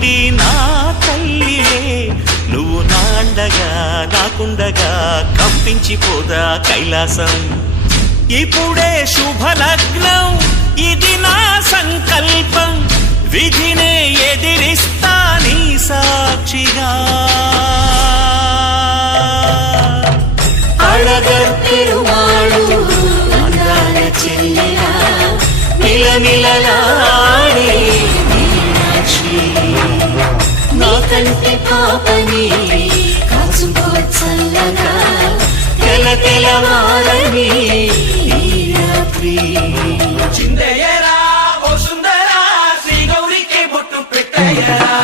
గుడి నా తల్లిలే, నువ్వు నాండగా నాకుండగా కంపించిపోదా కైలాసం. ఇప్పుడే శుభలగ్నం, ఇది నా సంకల్పం, విధినే ఎదిరిస్తా నీ సాక్షిగా. అళగర్ పెరుమాళు అందాల చెల్లెలా, నిలనిలలాడే మీనాక్షి, నీ కంటి పాపని కాచుకో చల్లగా, తెలవారని ఈ రాత్రి. చిందయ్యరా ఓ సుందరా, శ్రీ గౌరికి బొట్టు పెట్టయ్యరా.